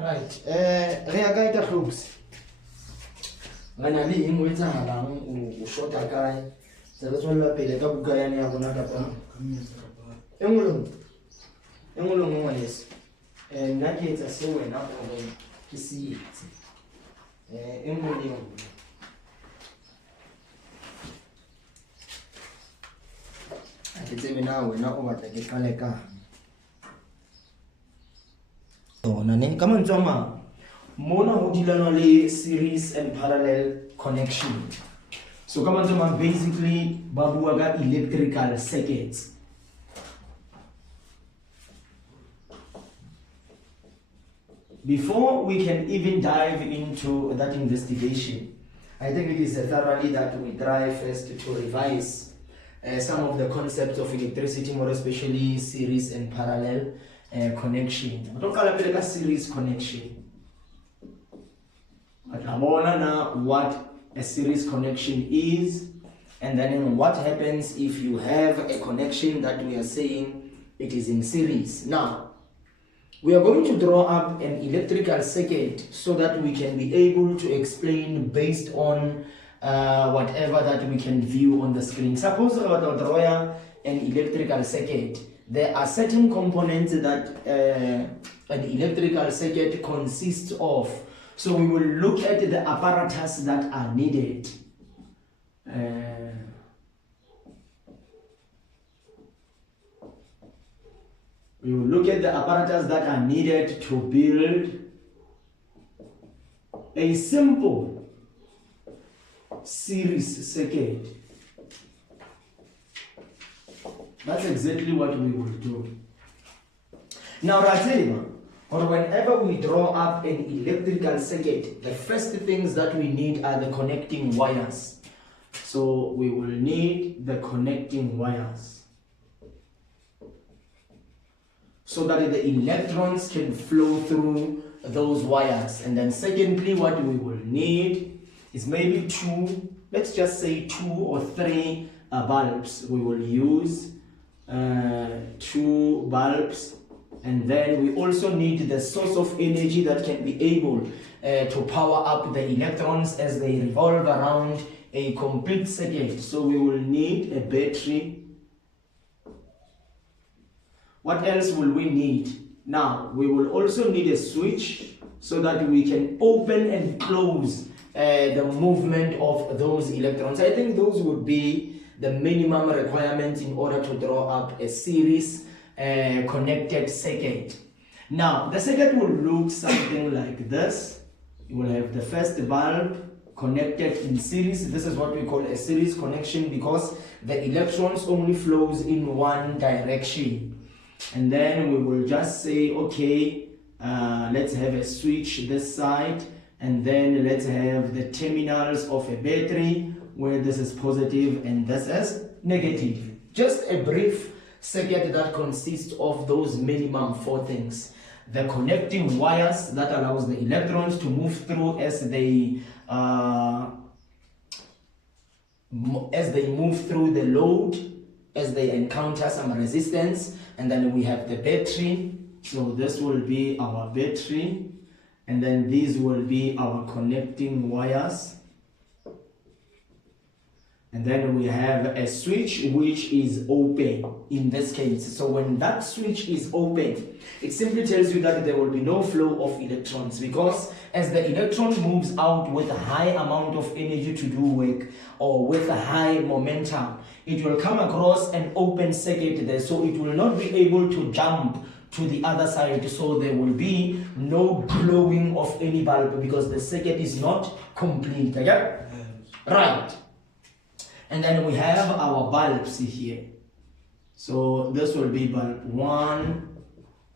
Right. Re ya kae tahlobs? Ngana le eng o etsahalang o shota kae? Se re tswella pele ka buka yane ya rona kapa engwe ngwaneso. Nna ke etsa se wena gore ke se etse. Engwe le engwe. Ke tsebe na wena o batla ke qale ka. Ka mantswe a mang, mona ho dilana le series and parallel connection. So ka mantswe a mang, basically ba bua ka electrical circuits. Before we can even dive into that investigation, I think it is thoroughly that we try first to revise some of the concepts of electricity, more especially series and parallel connection. Don't call it a series connection. But I want to know what a series connection is, and then what happens if you have a connection that we are saying it is in series. Now, we are going to draw up an electrical circuit so that we can be able to explain based on whatever that we can view on the screen. Suppose we draw an electrical circuit. There are certain components that an electrical circuit consists of. So we will look at the apparatus that are needed. We will look at the apparatus that are needed to build a simple series circuit. That's exactly what we will do. Now, or whenever we draw up an electrical circuit, the first things that we need are the connecting wires. So we will need the connecting wires so that the electrons can flow through those wires. And then secondly, what we will need is maybe let's just say 2 or 3 bulbs. We will use 2 bulbs, and then we also need the source of energy that can be able to power up the electrons as they revolve around a complete circuit. So we will need a battery. What else will we need? Now, we will also need a switch so that we can open and close the movement of those electrons. I think those would be the minimum requirements in order to draw up a series connected circuit. Now, the circuit will look something like this. You will have the first bulb connected in series. This is what we call a series connection because the electrons only flows in one direction. And then we will just say, okay, let's have a switch this side, and then let's have the terminals of a battery where this is positive and this is negative. Just a brief circuit that consists of those minimum 4 things. The connecting wires that allows the electrons to move through as they move through the load, as they encounter some resistance. And then we have the battery. So this will be our battery, and then these will be our connecting wires. And then we have a switch which is open in this case. So when that switch is open, it simply tells you that there will be no flow of electrons, because as the electron moves out with a high amount of energy to do work or with a high momentum, it will come across an open circuit there, so it will not be able to jump to the other side. So there will be no glowing of any bulb because the circuit is not complete. Okay? Right. And then we have our bulbs here. So this will be bulb 1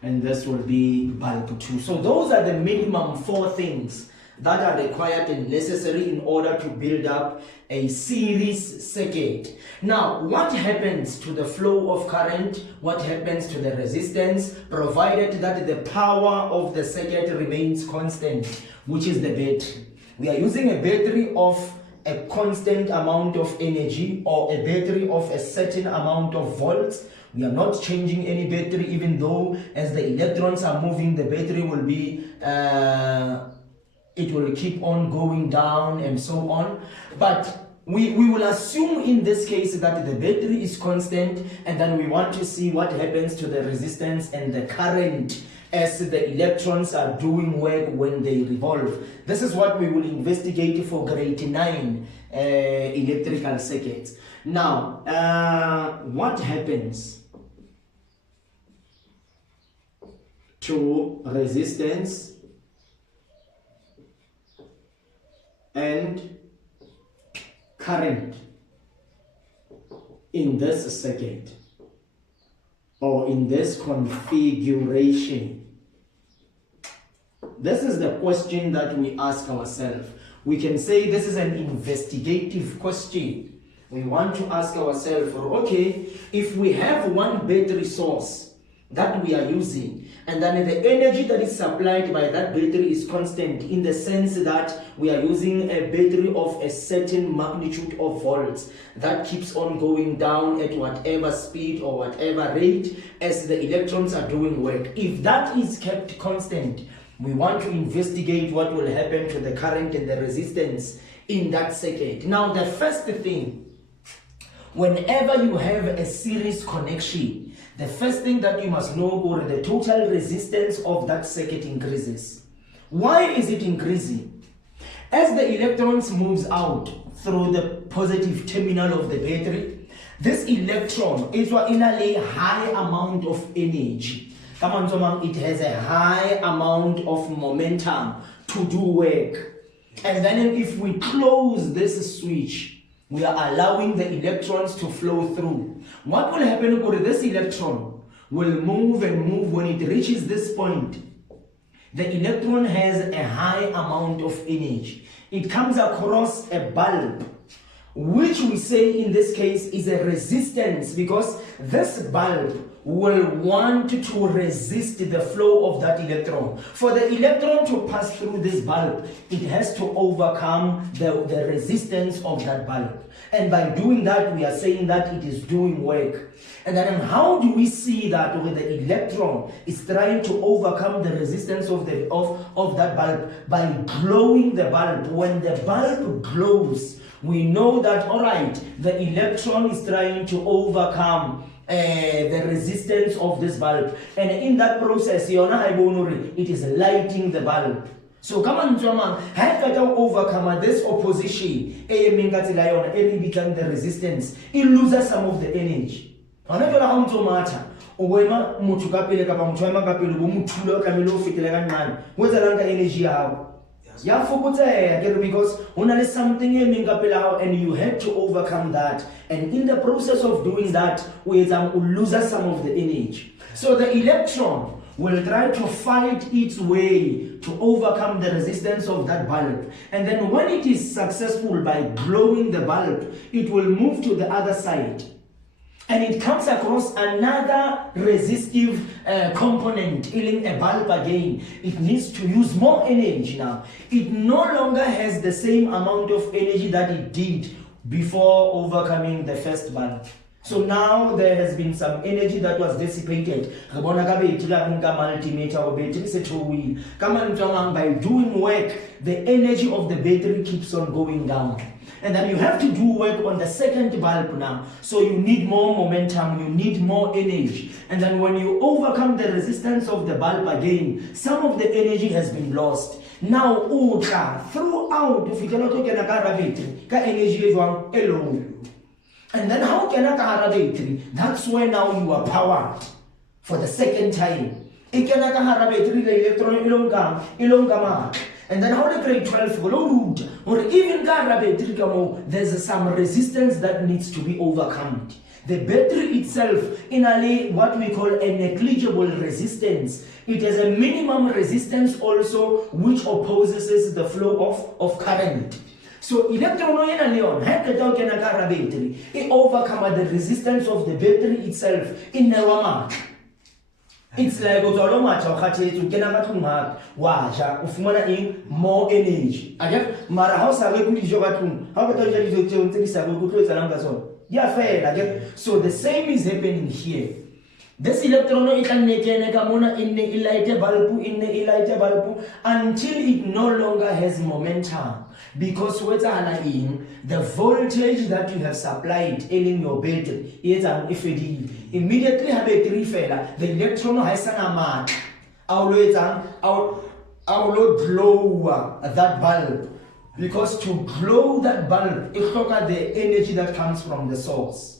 and this will be bulb 2. So those are the minimum 4 things that are required and necessary in order to build up a series circuit. Now, what happens to the flow of current? What happens to the resistance, provided that the power of the circuit remains constant, which is the battery? We are using a battery of a constant amount of energy or a battery of a certain amount of volts. We are not changing any battery, even though as the electrons are moving, the battery will be, it will keep on going down and so on. But we will assume in this case that the battery is constant, and then we want to see what happens to the resistance and the current as the electrons are doing work when they revolve. This is what we will investigate for grade 9 electrical circuits. Now, what happens to resistance and current in this circuit or in this configuration? This is the question that we ask ourselves. We can say this is an investigative question. We want to ask ourselves, okay, if we have one battery source that we are using, and then the energy that is supplied by that battery is constant in the sense that we are using a battery of a certain magnitude of volts that keeps on going down at whatever speed or whatever rate as the electrons are doing work. If that is kept constant, we want to investigate what will happen to the current and the resistance in that circuit. Now, the first thing, whenever you have a series connection, the first thing that you must know, or the total resistance of that circuit increases. Why is it increasing? As the electrons moves out through the positive terminal of the battery, this electron is in a high amount of energy. It has a high amount of momentum to do work. And then if we close this switch, we are allowing the electrons to flow through. What will happen is this electron will move and move. When it reaches this point, the electron has a high amount of energy. It comes across a bulb, which we say in this case is a resistance, because this bulb will want to resist the flow of that electron. For the electron to pass through this bulb, it has to overcome the resistance of that bulb. And by doing that, we are saying that it is doing work. And then how do we see that when the electron is trying to overcome the resistance of that bulb? By glowing the bulb. When the bulb glows, we know that, all right, the electron is trying to overcome the resistance of this bulb, and in that process it is lighting the bulb. So come on, have to overcome this opposition, the resistance, it loses some of the energy. Because only something and you have to overcome that, and in the process of doing that, we lose some of the energy. So the electron will try to fight its way to overcome the resistance of that bulb, and then when it is successful by glowing the bulb, it will move to the other side. And it comes across another resistive component, in a bulb again. It needs to use more energy now. It no longer has the same amount of energy that it did before overcoming the first bulb. So now there has been some energy that was dissipated. By doing work, the energy of the battery keeps on going down. And then you have to do work on the second bulb now. So you need more momentum, you need more energy. And then when you overcome the resistance of the bulb again, some of the energy has been lost. Now, throughout, if you cannot get a battery, energy is alone. And then how can a car battery? That's where now you are powered for the second time. And then how the grade 12 will or even there's some resistance that needs to be overcome. The battery itself in what we call a negligible resistance. It has a minimum resistance also, which opposes the flow of current. So electron it overcome the resistance of the battery itself in our mark. It's like o tswa lo matha o kgathetse o kena ka tlung hape wa ja o fumana eng more energy akere mara ha o sa reke dijo ka tlung ha o batla ho ja dijo tseo tse di sa reke o tlo etsa lang ka tsona di a fela akere. So the same is happening here. This electron it can in the light bulb until it no longer has momentum, because the voltage that you have supplied in your battery is immediately have a three failure. The electron has an amount. I will glow that bulb, because to glow that bulb, it look at the energy that comes from the source.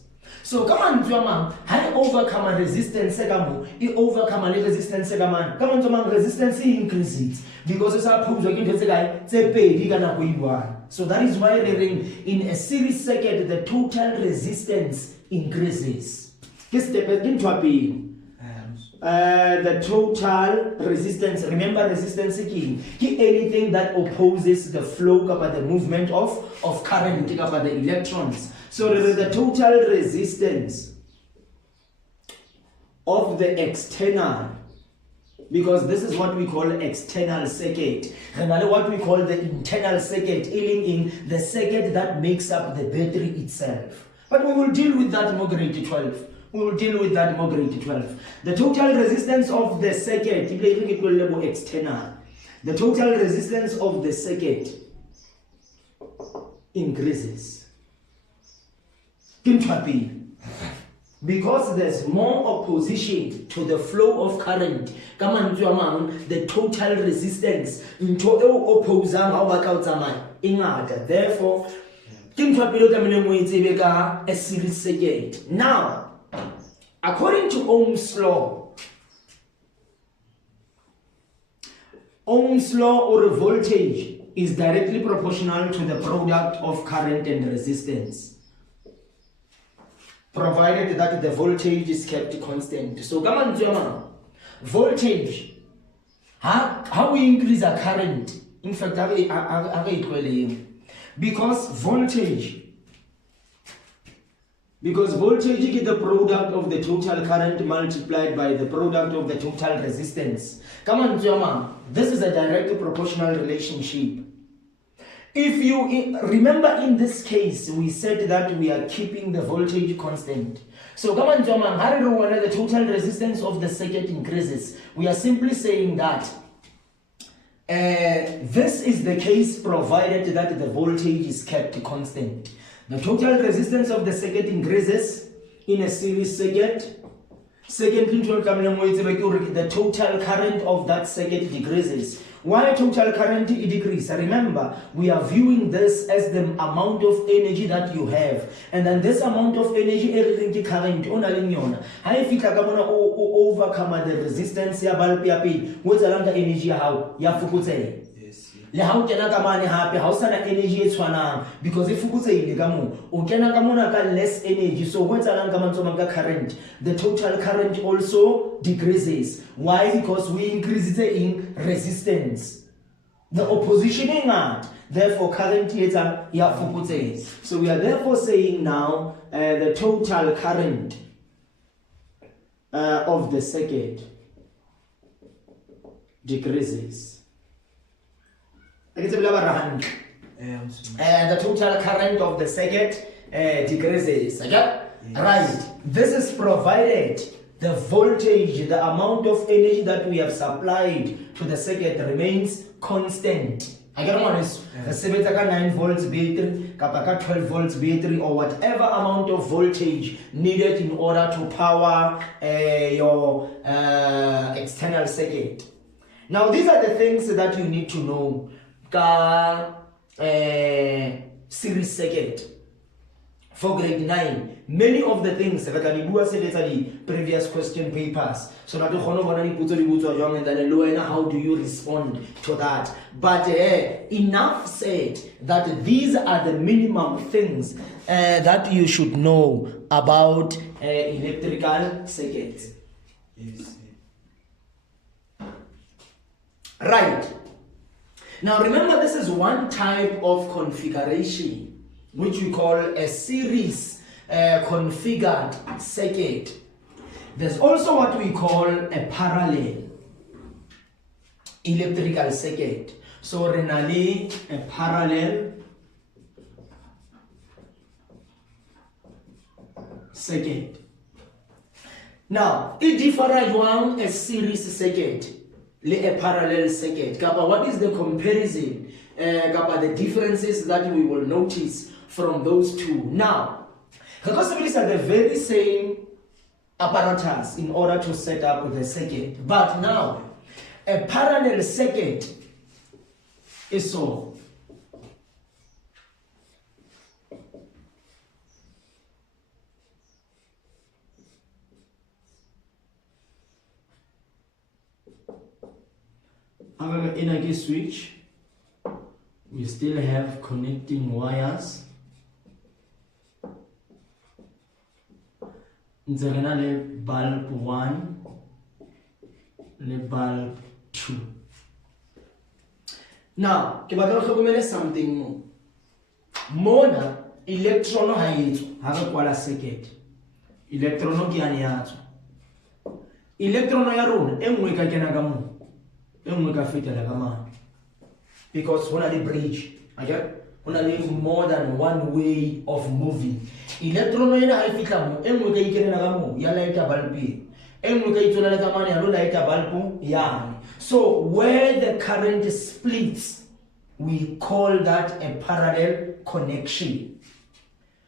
So come on, Joma, how overcome a resistance? You overcome a resistance. Come on, Joma, resistance increases because it's a push against the guy. So that is why in a series circuit the total resistance increases. The total resistance. Remember, resistance is anything that opposes the flow of the movement of current of the electrons. So the total resistance of the external, because this is what we call external circuit, and what we call the internal circuit, in the circuit that makes up the battery itself. But we will deal with that in grade 12. We will deal with that in grade 12. The total resistance of the circuit, it will label external. The total resistance of the circuit increases. Because there's more opposition to the flow of current, the total resistance therefore a series circuit. Now, according to Ohm's law or voltage is directly proportional to the product of current and resistance, provided that the voltage is kept constant. So come on, voltage, how we increase a current? In fact, because voltage is the product of the total current multiplied by the product of the total resistance. Come on, this is a direct proportional relationship. If you remember, in this case, we said that we are keeping the voltage constant. So come on, when the total resistance of the circuit increases, we are simply saying that this is the case provided that the voltage is kept constant. The total resistance of the circuit increases in a series circuit. Secondly, the total current of that circuit decreases. Why total current decrease? Remember, we are viewing this as the amount of energy that you have, and then this amount of energy, everything current on a linear. How if you overcome the resistance ya bulb ya pele, what's around the energy how ya fukutse? Le ha o kena ka mane hape ha o sana energy e tshwanang, because e fukutseile ka mo o kena ka mona ka less energy. So what's around ka current, the total current also decreases. Why? Because we increase it in resistance, the opposition in that, therefore current is ya fukutse. So we are therefore saying now the total current of the circuit decreases. The total current of the circuit decreases. Okay? Yes. Right. This is provided the voltage, the amount of energy that we have supplied to the circuit remains constant. I get one is 9 volts battery, 12 volts battery, or whatever amount of voltage needed in order to power your external circuit. Now, these are the things that you need to know. Series circuit for grade 9. Many of the things that I said in the previous question papers. So now and then how do you respond to that? But enough said that these are the minimum things that you should know about electrical circuits. Yes. Right. Now remember, this is one type of configuration which we call a series configured circuit. There's also what we call a parallel electrical circuit. So renally a parallel circuit. Now, it differs from a series circuit, a parallel circuit. What is the comparison? The differences that we will notice from those two. Now, because these are the very same apparatus in order to set up the circuit. But now, a parallel circuit is so. However, in a switch, we still have connecting wires. Le bulb 1, le bulb 2. Now, ke batla go tlhokomela something more. Mona electron ha etso ha re kwala circuit. Electron ke yana yatso. Electron ya rona e nngwe ka kena ka mo. E nngwe ka fetela ka mane. Because hona le bridge, okay? Hona le more than one way of moving. Electron ena ha e fitla mo, e nngwe ka ikenela ka mo, ya lighter bulb e. E nngwe ka itsolela ka mane ya lo lighter bulb yane. So where the current splits, we call that a parallel connection.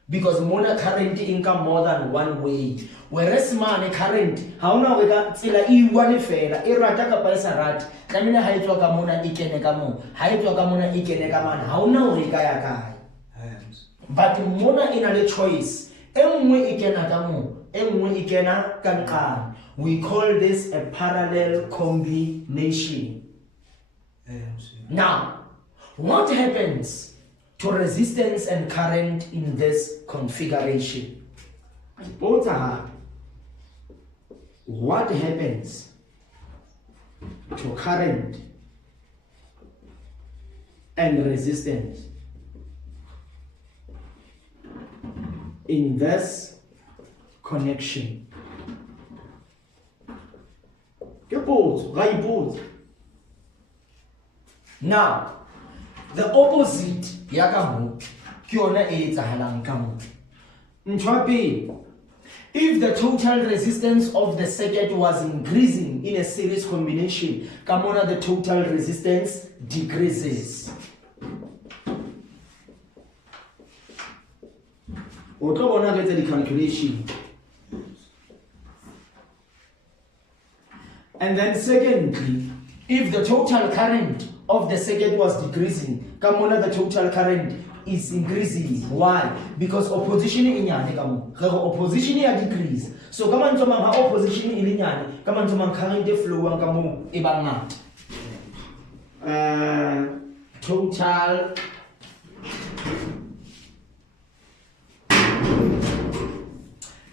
Because mona current inka more than one way. Whereas mane current, ha ona we ka tsela e one fela, e rata ka palesa rat. Tlamina ha etswa ka mona e kene ka mo, ha etswa ka mona e kene ka mane, ha ona hore ka ya kae. But mona ina le choice. E nngwe e kena ka mo, e nngwe e kena ka nqane. We call this a parallel combination. Now, what happens to resistance and current in this configuration? Both are hard. What happens to current and resistance in this connection? Now, the opposite ya ka mo ke yona e etsahalang ka mo. If the total resistance of the circuit was increasing in a series combination, kamona the total resistance decreases. O tlo bona ke the calculation. And then secondly, if the total current of the circuit was decreasing, kamona the total current is increasing. Why? Because opposition in nyane kamo. Opposition ya decrease. So kama ntoma ha opposition in nyane, kama ntoma current flow ang kamo ibang total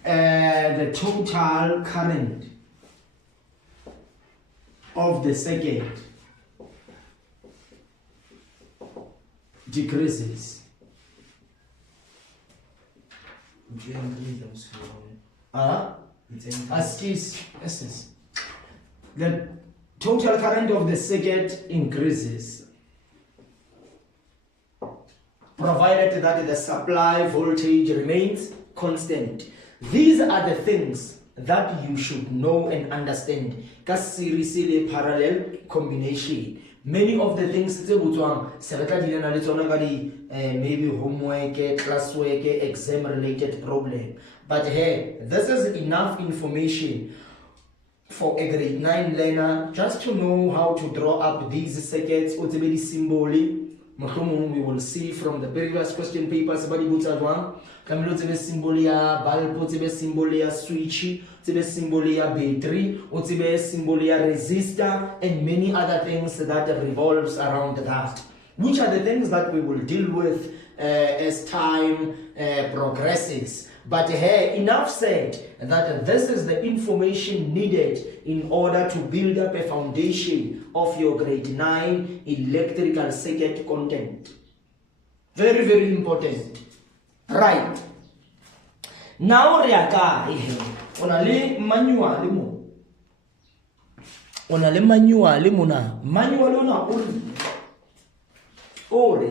the total current of the circuit decreases. The total current of the circuit increases, provided that the supply voltage remains constant. These are the things that you should know and understand. Because series parallel combination. Many of the things maybe homework, classwork, exam related problem. But hey, this is enough information for a grade 9 learner just to know how to draw up these circuits. We will see from the previous question papers about the Kamilo tsebe symbol ya bulb, tsebe symbol ya switch, tsebe symbol ya battery, tsebe symbol ya resistor, and many other things that revolves around that. Which are the things that we will deal with as time progresses. But hey, enough said that this is the information needed in order to build up a foundation of your grade 9 electrical circuit content. Very, very important. Right. Now, on a le manual mo. On a le manual mo na. Manual na ore.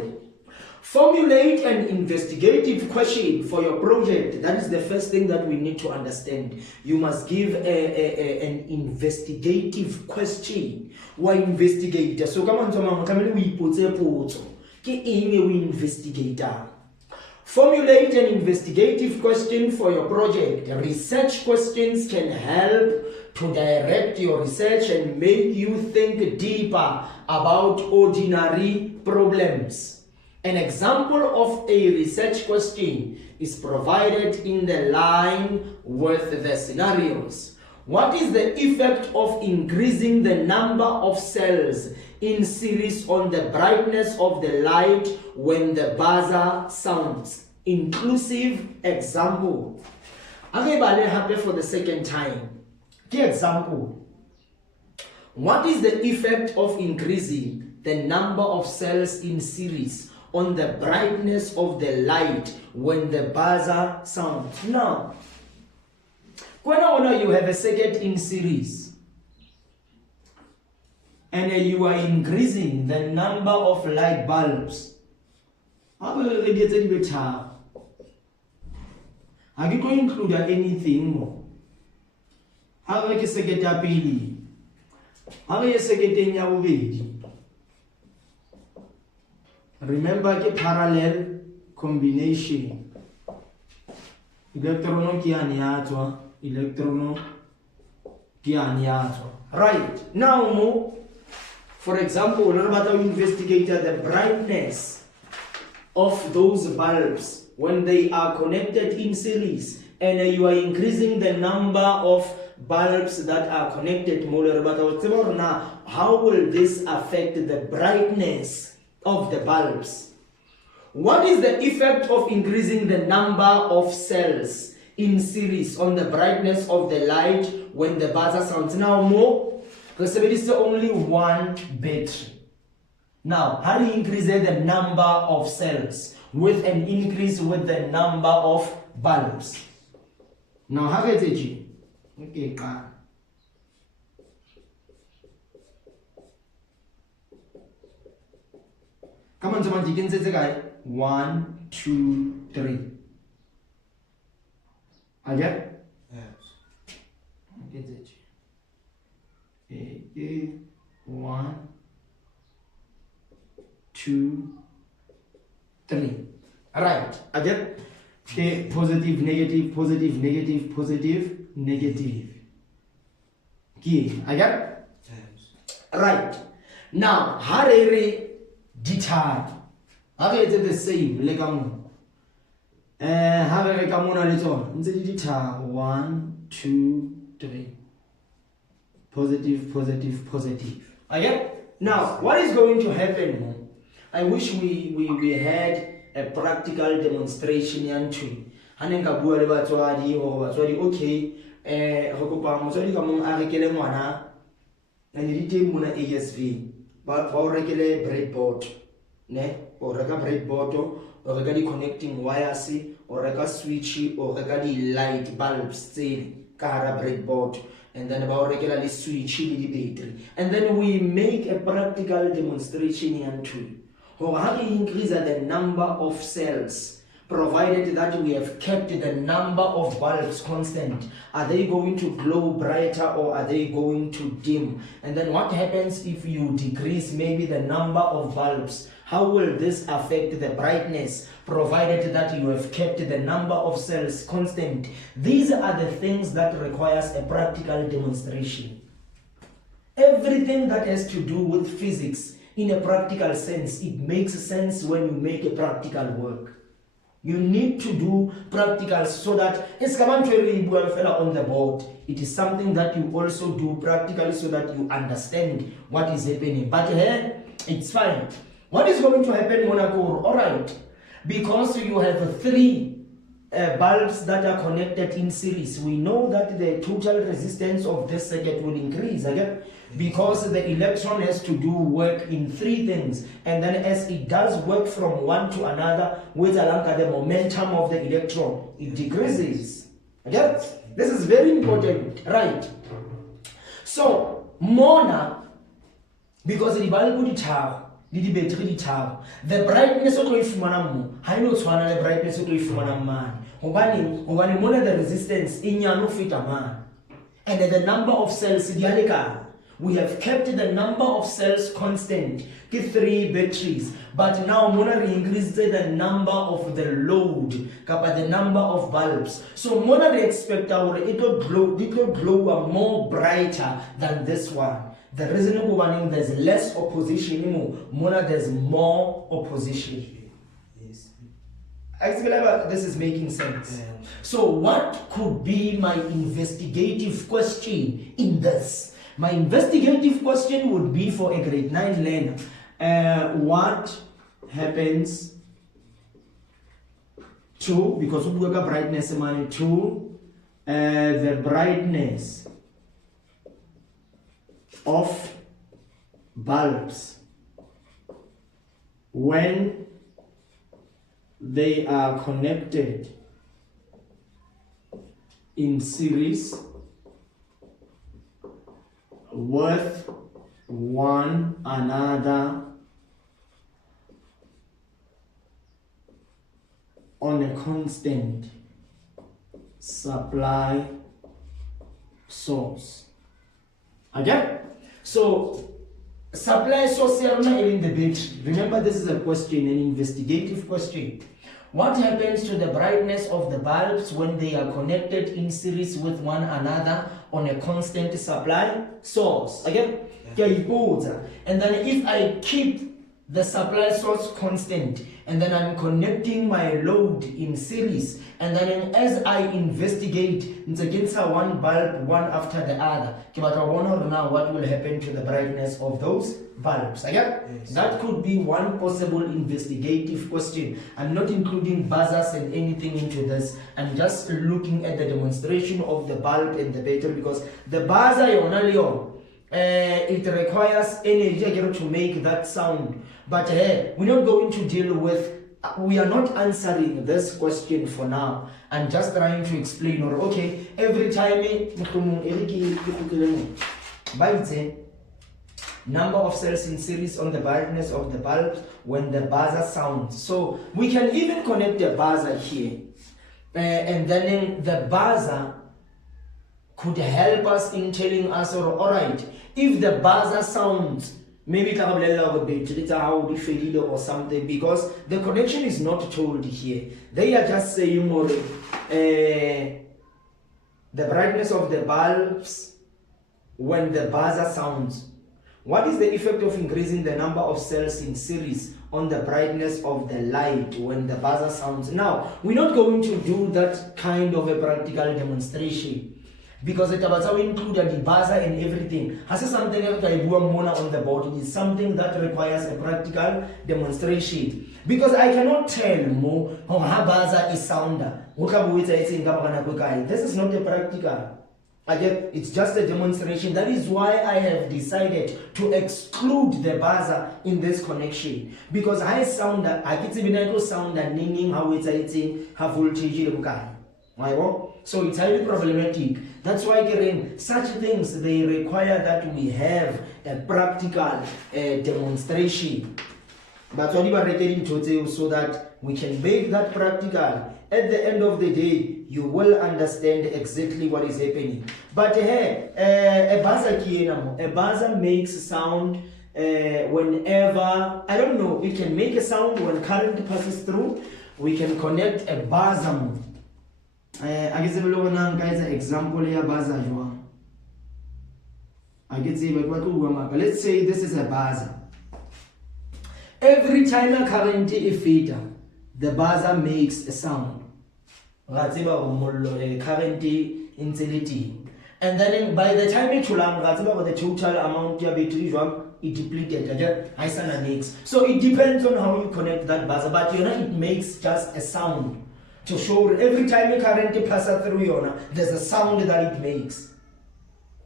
Formulate an investigative question for your project. That is the first thing that we need to understand. You must give an investigative question. Why investigate? So come on, we put a potso. We investigate. Formulate an investigative question for your project. Research questions can help to direct your research and make you think deeper about ordinary problems. An example of a research question is provided in the line with the scenarios. What is the effect of increasing the number of cells in series on the brightness of the light when the buzzer sounds? Inclusive example. Akebale happy for the second time. Key example. What is the effect of increasing the number of cells in series on the brightness of the light when the buzzer sounds? Now, when you have a circuit in series and you are increasing the number of light bulbs, are you going to include anything more? How are you circuit appealing? How are you circuiting your way? Remember the parallel combination. Electrono Right. Now, for example, we're about to investigate the brightness of those bulbs when they are connected in series, and you are increasing the number of bulbs that are connected. Now, how will this affect the brightness of the bulbs? What is the effect of increasing the number of cells in series on the brightness of the light when the buzzer sounds? Now, because there is only one battery. Now, how do you increase the number of cells with an increase with the number of bulbs? Now, how is it? Okay, come on, someone, you can say the guy. 1, 2, 3. Again? Yes. Okay, 1, 2, 3. Alright, again. Okay, positive, negative, positive, negative, positive, negative. Okay, again? Yes. Right. Now, how do you determine? How is it the same? Like how do you determine? 1, 2, 3. Positive, positive, positive. Again? Now, what is going to happen? I wish we had a practical demonstration yantu. Hanenga bua le batswadi ho batswadi okay ho kopa motswadi ka mong a rekele ngwana na di teng mona ASV ba o rekele breadboard ne o reka breadboard o reka di connecting wires o reka switch o reka di light bulbs tse ka hara breadboard, and then ba o rekela le switch le di battery, and then we make a practical demonstration yantu. Or how do you increase the number of cells, provided that we have kept the number of bulbs constant? Are they going to glow brighter or are they going to dim? And then what happens if you decrease maybe the number of bulbs? How will this affect the brightness, provided that you have kept the number of cells constant? These are the things that requires a practical demonstration. Everything that has to do with physics, in a practical sense, it makes sense when you make a practical work. You need to do practical so that it's on the board. It is something that you also do practically so that you understand what is happening. But here, it's fine. What is going to happen, Monaco? All right, because you have 3 bulbs that are connected in series, we know that the total resistance of this circuit will increase again, because the electron has to do work in 3 things, and then as it does work from one to another, with the momentum of the electron, it decreases again. This is very important, right? So, mona, because the bulb di tharo, the battery di tharo, the brightness of the fumana, I know the brightness of the fumana man. Hobani mona the resistance in no fit a man. And the number of cells we have kept the number of cells constant, 3 batteries, but now mona increased the number of the load, the number of bulbs. So mona expect our it will glow more brighter than this one. The reason why there's less opposition, mona there's more opposition. Yes. This is making sense. Yeah. So what could be my investigative question in this? My investigative question would be for a grade 9 learner. What happens to, because we work brightness to the brightness of bulbs when they are connected in series with one another on a constant supply source. Again, so supply source here in the battery. Remember, this is a question, an investigative question. What happens to the brightness of the bulbs when they are connected in series with one another on a constant supply source? Again, and then if I keep the supply source constant and then I'm connecting my load in series, and then as I investigate against one bulb one after the other, now what will happen to the brightness of those bulbs? Again, yes. That could be one possible investigative question. I'm not including buzzers and anything into this. I'm just looking at the demonstration of the bulb and the battery, because the buzzer it requires energy to make that sound. But we're not going to deal with, we are not answering this question for now. I'm just trying to explain, or okay, every time number of cells in series on the brightness of the bulb when the buzzer sounds. So we can even connect the buzzer here, and then the buzzer could help us in telling us, all right, if the buzzer sounds, maybe or something, because the connection is not told here. They are just saying more the brightness of the bulbs when the buzzer sounds. What is the effect of increasing the number of cells in series on the brightness of the light when the buzzer sounds? Now, we're not going to do that kind of a practical demonstration, because it was included the buzzer and everything. Has something on the board. It is something that requires a practical demonstration. Because I cannot tell more how buzzer is sounder. This is not a practical. Again, it's just a demonstration. That is why I have decided to exclude the buzzer in this connection. Because I sound that I get even sound that meaning how it's have voltage. So it's highly problematic. That's why such things, they require that we have a practical demonstration. But what we are getting to so that we can make that practical. At the end of the day, you will understand exactly what is happening. But a buzzer makes sound whenever, I don't know, it can make a sound when current passes through. We can connect a buzzer. I guess example here buzzer. Let's say this is a buzzer. Every time a current is feeder, the buzzer makes a sound. Current intility. And then by the time it the total amount of battery it depleted. So it depends on how you connect that buzzer, but it makes just a sound to show every time a current passes through there's a sound that it makes.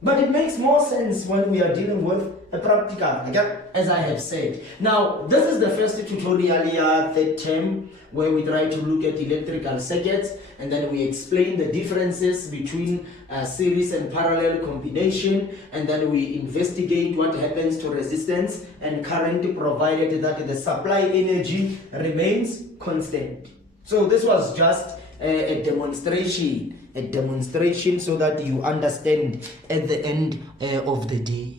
But it makes more sense when we are dealing with a practical, okay, as I have said. Now, this is the first tutorial here, third term, where we try to look at electrical circuits, and then we explain the differences between series and parallel combination, and then we investigate what happens to resistance and current provided that the supply energy remains constant. So this was just a demonstration so that you understand at the end of the day.